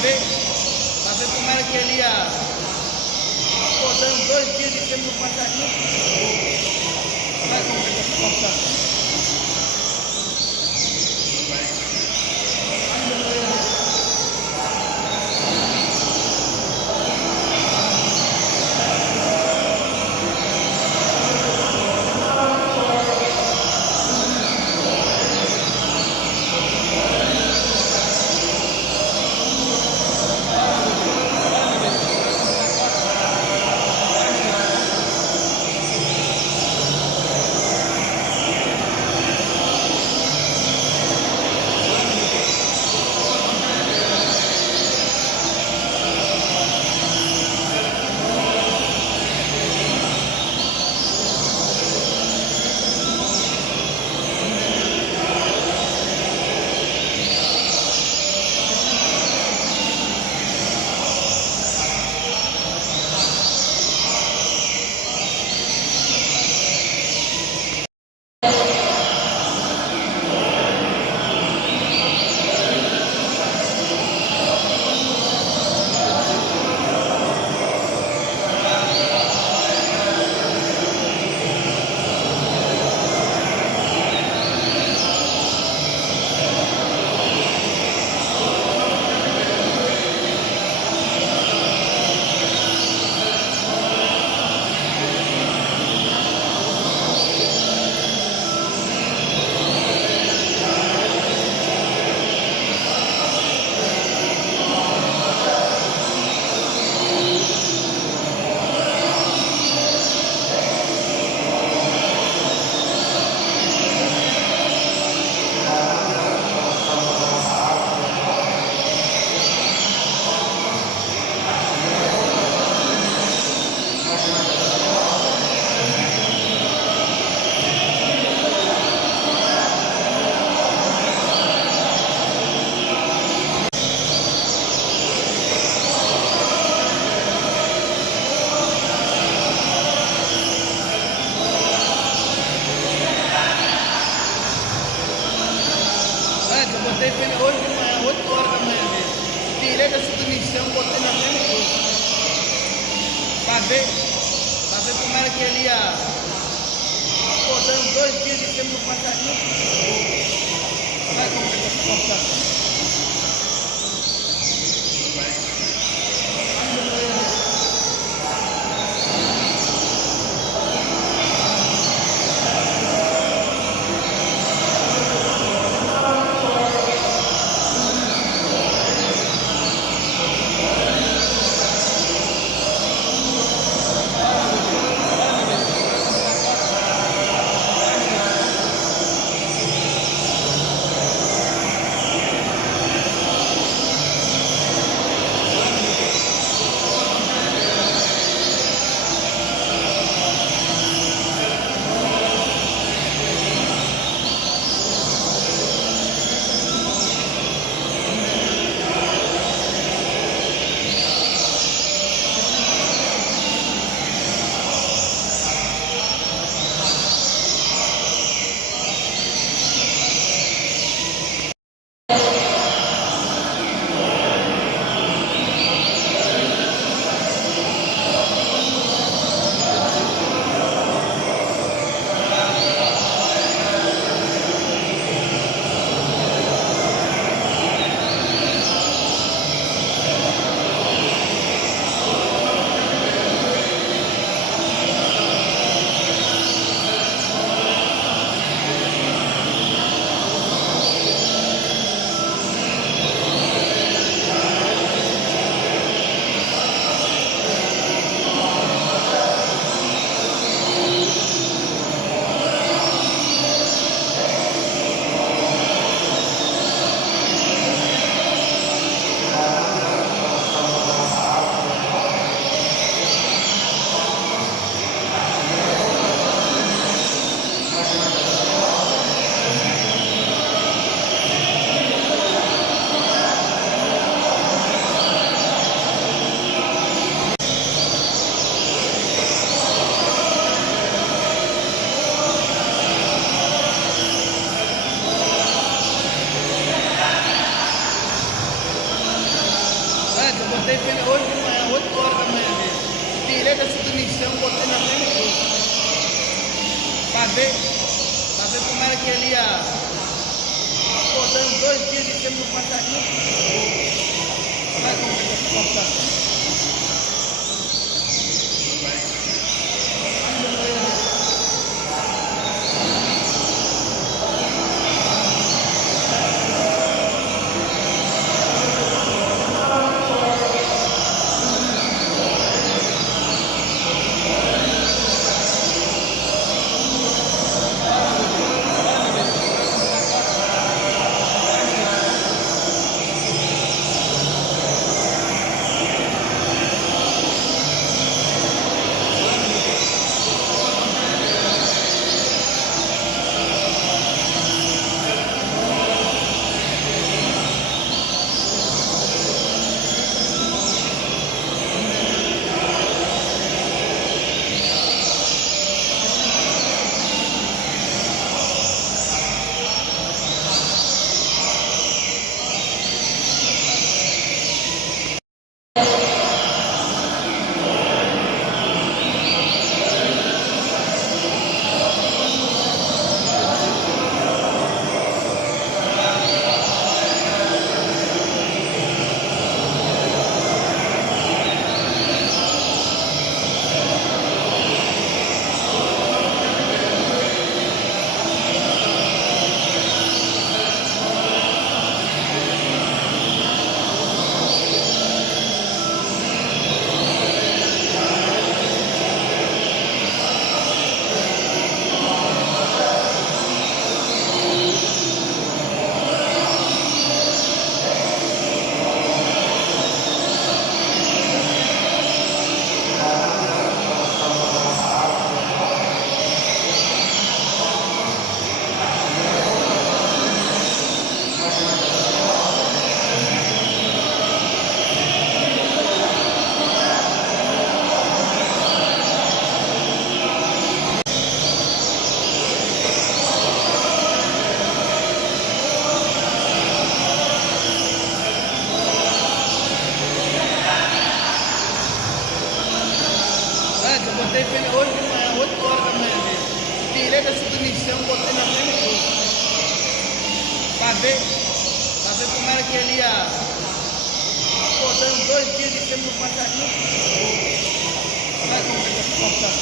Pra ver como era que ele ia acordando 2 dias de tempo no passarinho. Vai como é que eu posso. Eu botei pena hoje de manhã, 8 horas da manhã mesmo. Tirei da submissão, botei na frente do posto. Pra ver como era que ele ia acordando 2 dias de tempo no passarinho. Vai como é que eu posso. Pra ver como era que ele ia acordando 2 dias de cima do passarinho. Vai cortar. Eu botei ele hoje de manhã, 8 horas da manhã mesmo. Tirei da submissão, botei na frente do posto. Pra ver como era que ele ia acordando 2 dias de cima do passarinho. Vai cortar.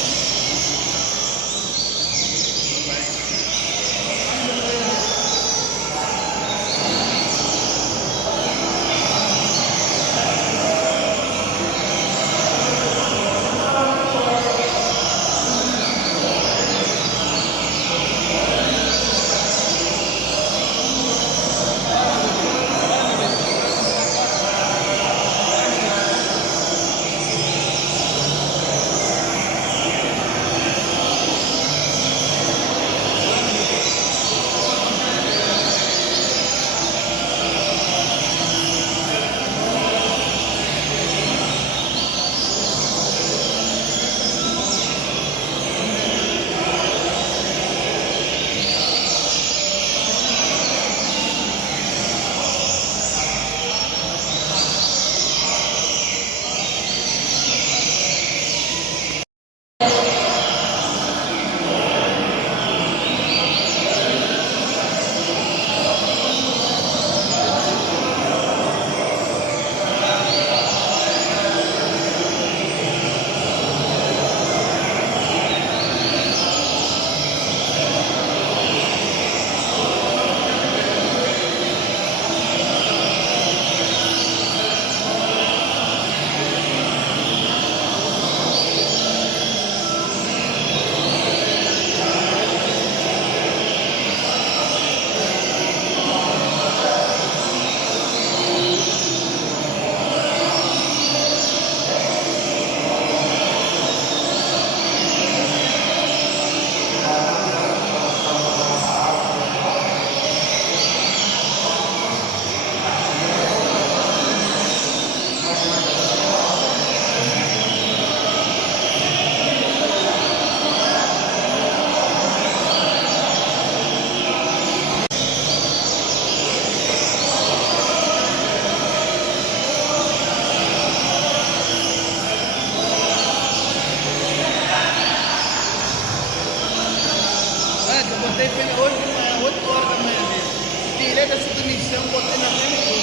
botei fêmea hoje de manhã, 8 horas da manhã mesmo. Tirei da submissão, botei na fêmea e tudo.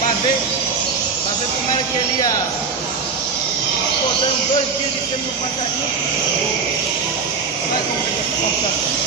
Pra ver como era que ele ia. Acordando 2 dias de fêmea no passarinho. Vai como é que eu tô cortando.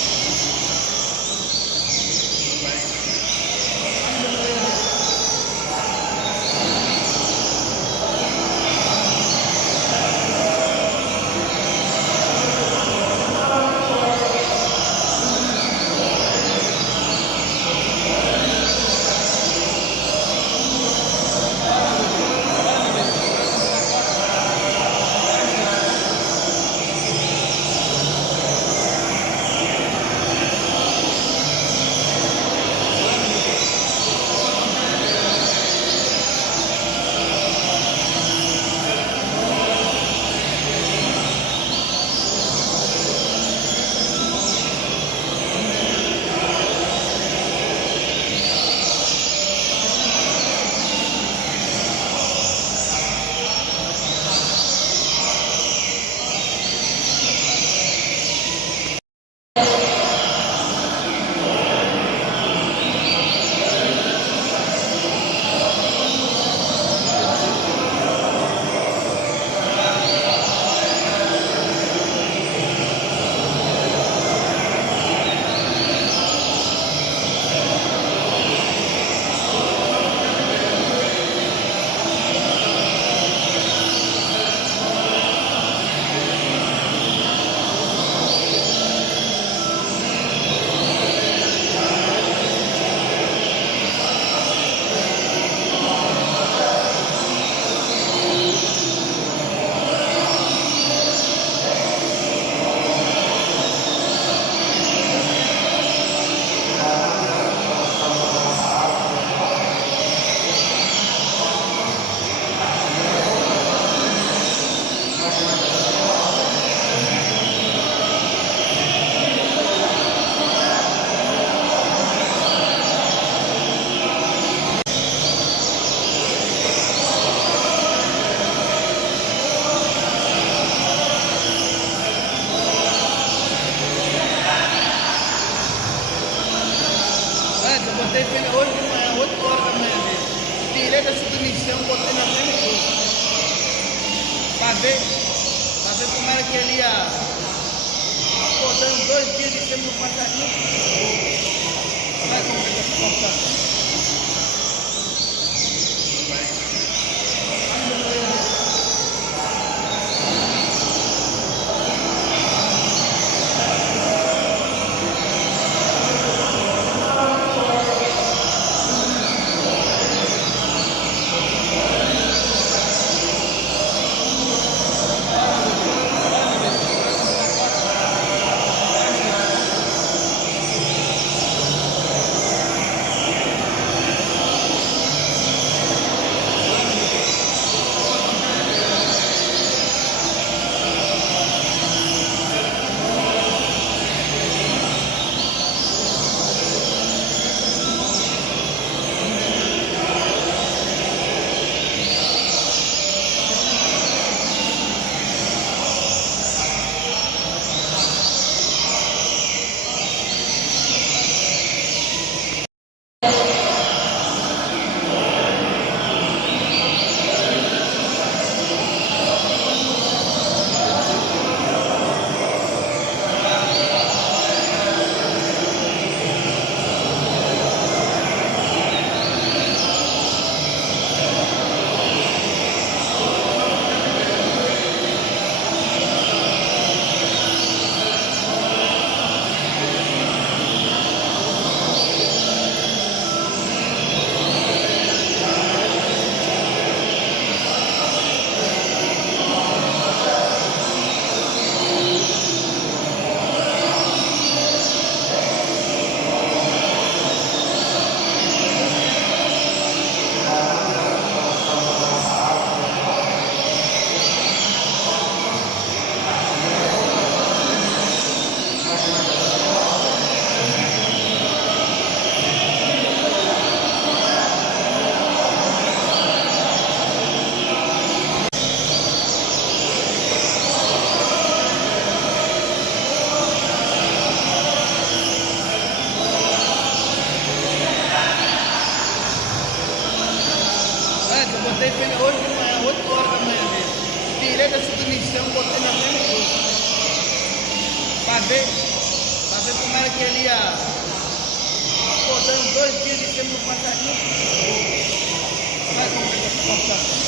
Eu botei fêmea hoje de manhã, 8 horas da manhã mesmo. Tirei da submissão, botei na fêmea e tudo. Pra ver como era que ele ia. Acordando 2 dias de fêmea no passarinho. Vai como é que eu tô cortando. botando 2 dias de cima no passarinho. Vai como é que eu posso passar?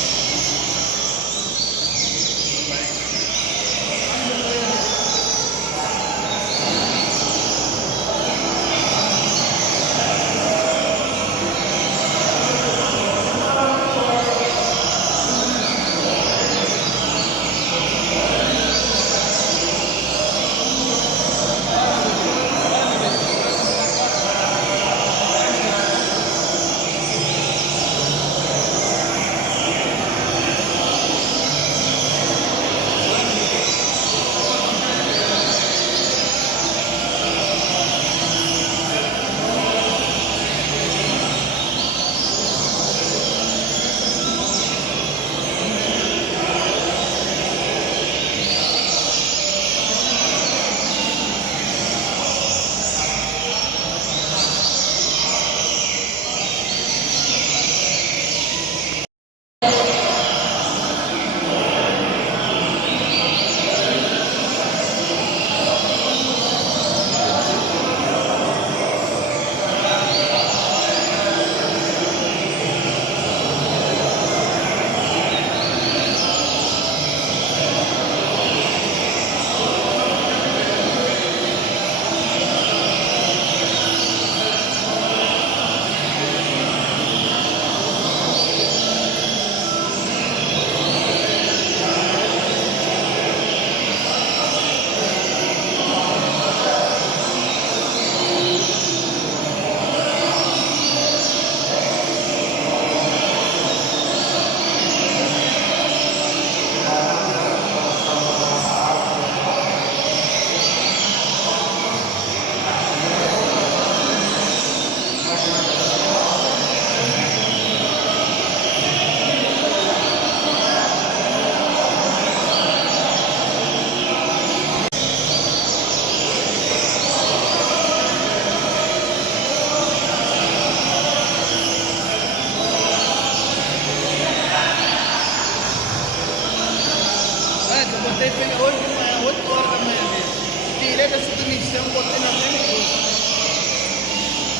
Eu botei hoje de manhã, 8 horas da manhã mesmo. Tirei da submissão, botei na frente do curso.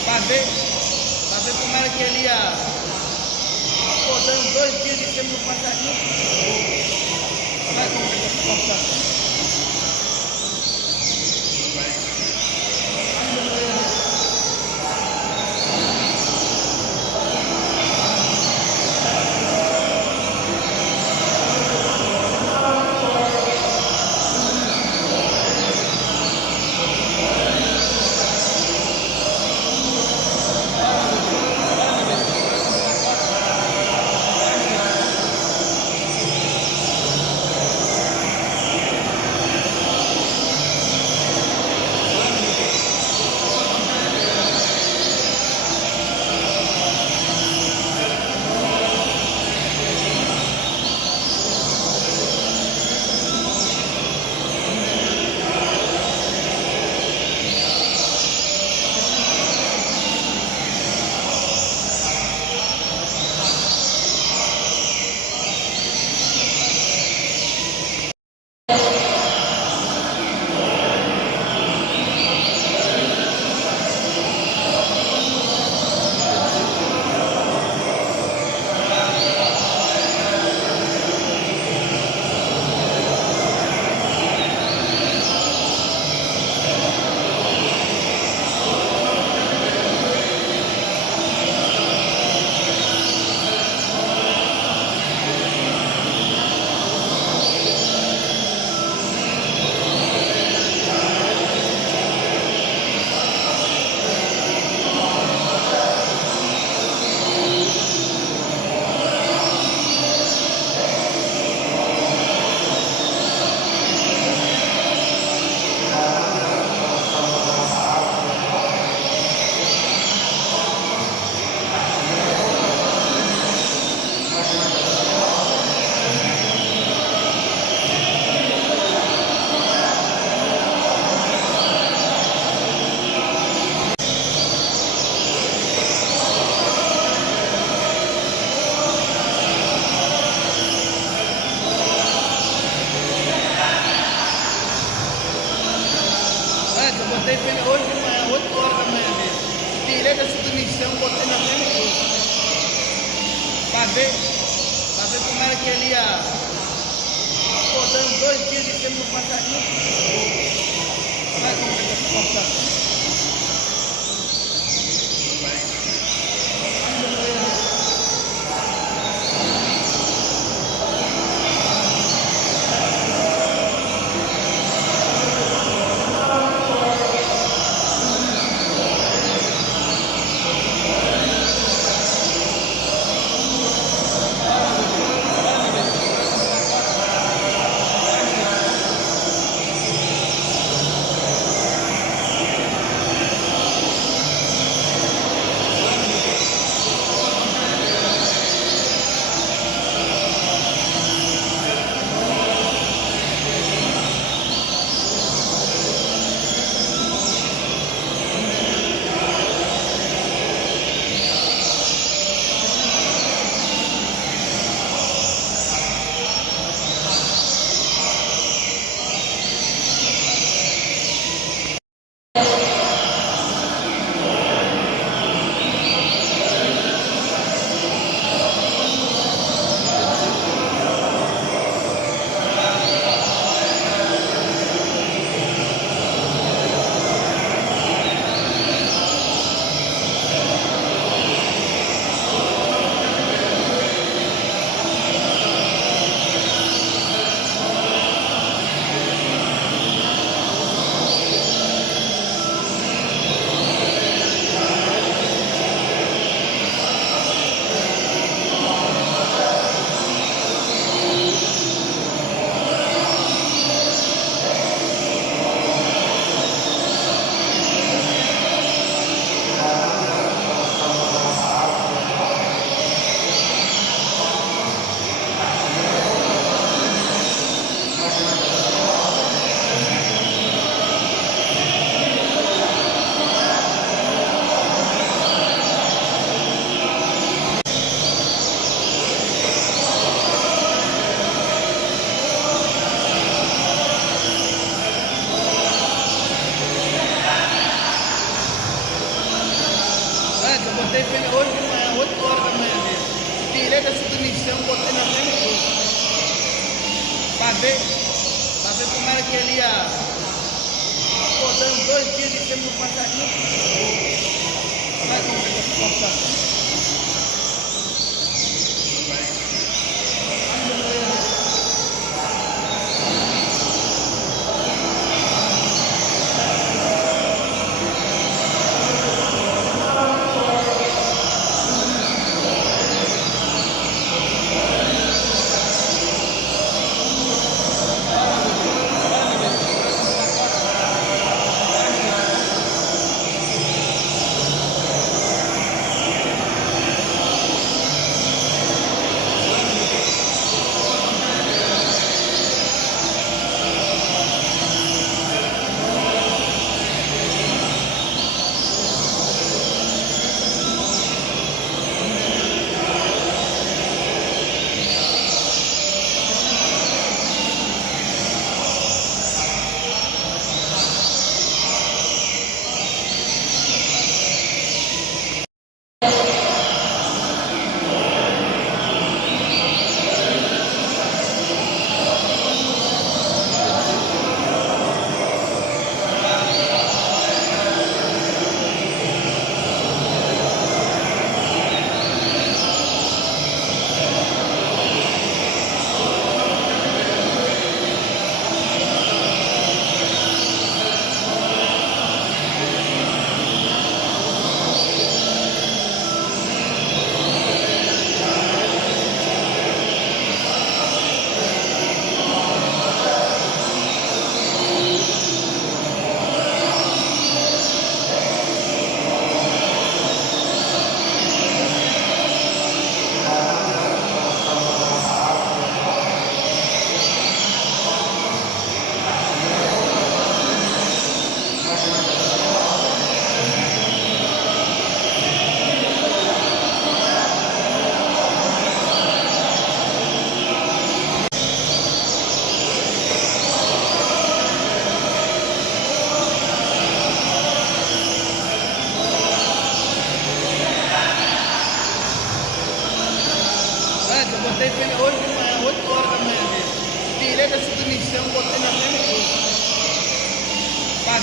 Pra ver como era que ele ia. Botando 2 dias de cima no passarinho. Vai como é que eu posso passar? Eu botei hoje de manhã, 8 horas da manhã mesmo. Tirei da submissão, botei na frente do curso. Pra ver como era que ele ia. Pô, dando 2 dias de tempo no passarinho. Vai como que eu tô cortando. Eu botei hoje de manhã, 8 horas da manhã mesmo. Tirei da submissão, botei na frente do curso. Pra ver como era que ele ia. Pô, dando 2 dias de tempo no passarinho. Vai como que eu tô cortando.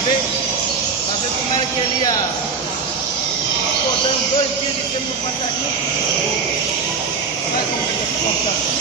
Pra ver como era que ele ia acordando 2 dias de cima do passarinho. Olha como ele está comportando.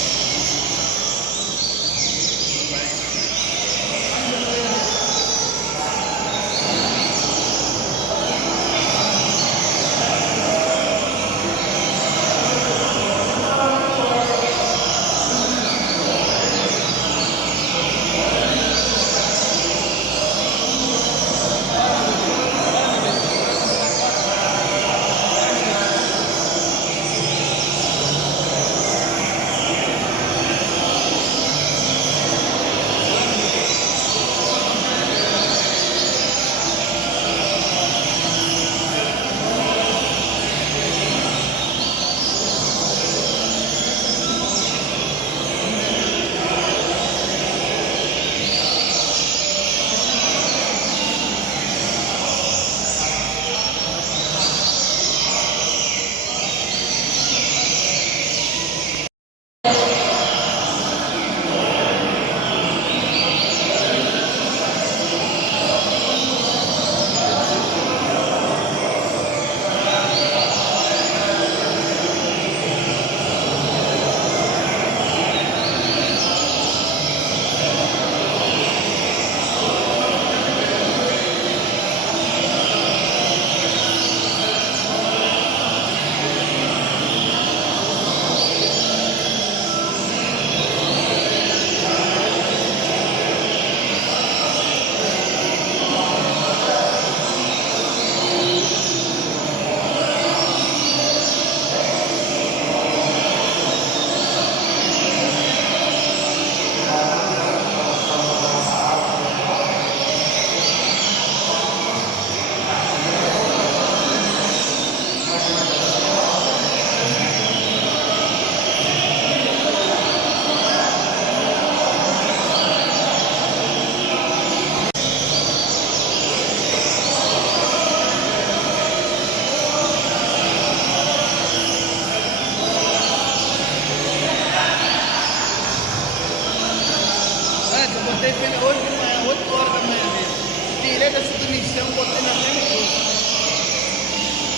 Eu botei ele hoje de manhã, 8 horas da manhã mesmo. Tirei da submissão, botei na frente do posto.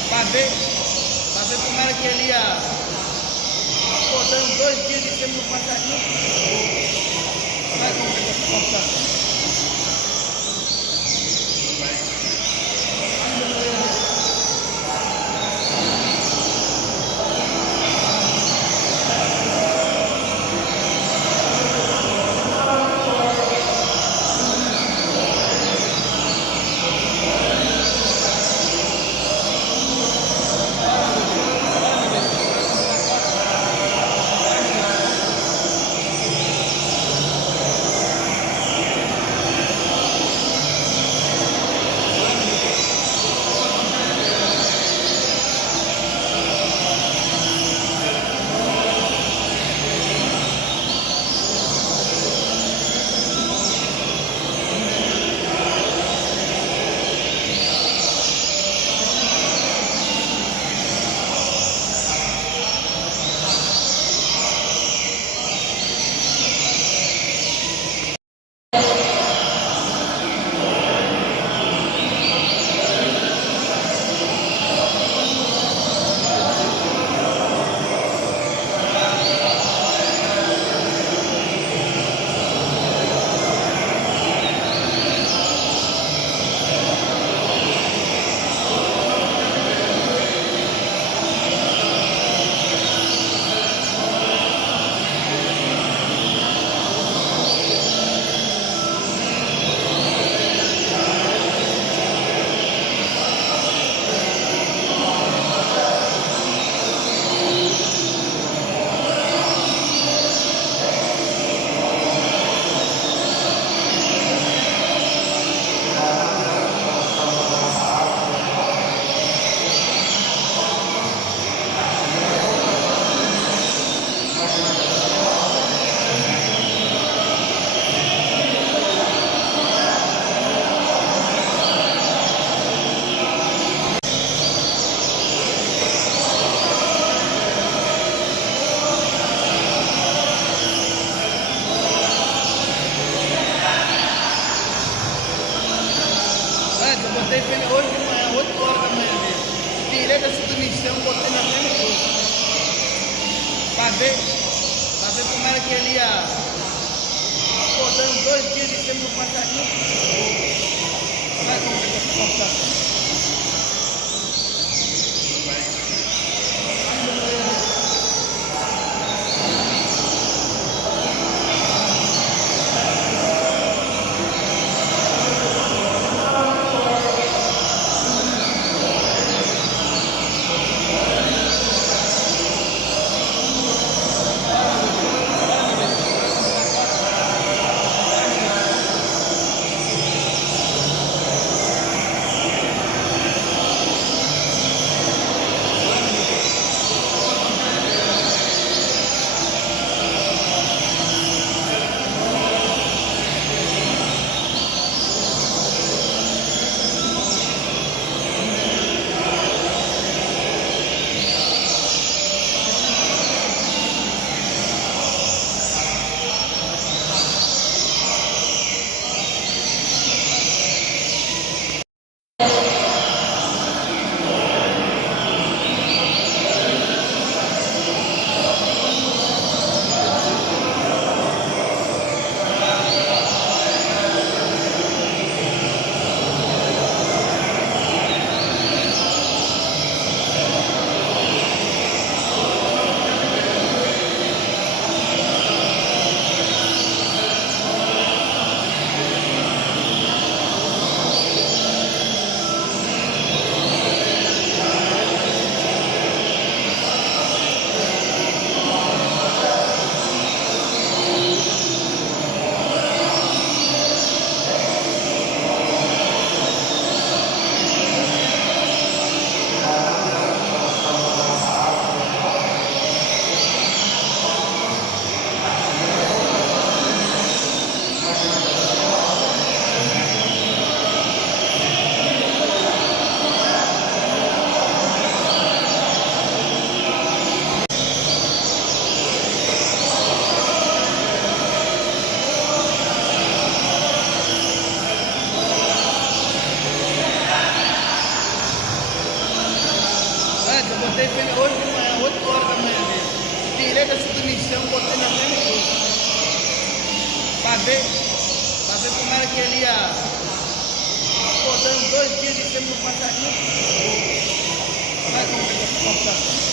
Pra ver como era que ele ia acordando 2 dias de cima do passarinho. Olha como ele está comportando. botei pneu hoje de manhã, 8 horas da manhã mesmo. Tirei da submissão, botei na frente do posto. Pra ver como era que ele ia. Pô, dando 2 dias de tempo no passarinho. Olha como é que eu posso passar. Eu botei pneu hoje de manhã, 8 horas da manhã mesmo. Tirei da submissão, botei na frente do posto. Pra ver como era que ele ia. Pô, dando 2 dias de tempo no passarinho. Olha como é que eu posso passar.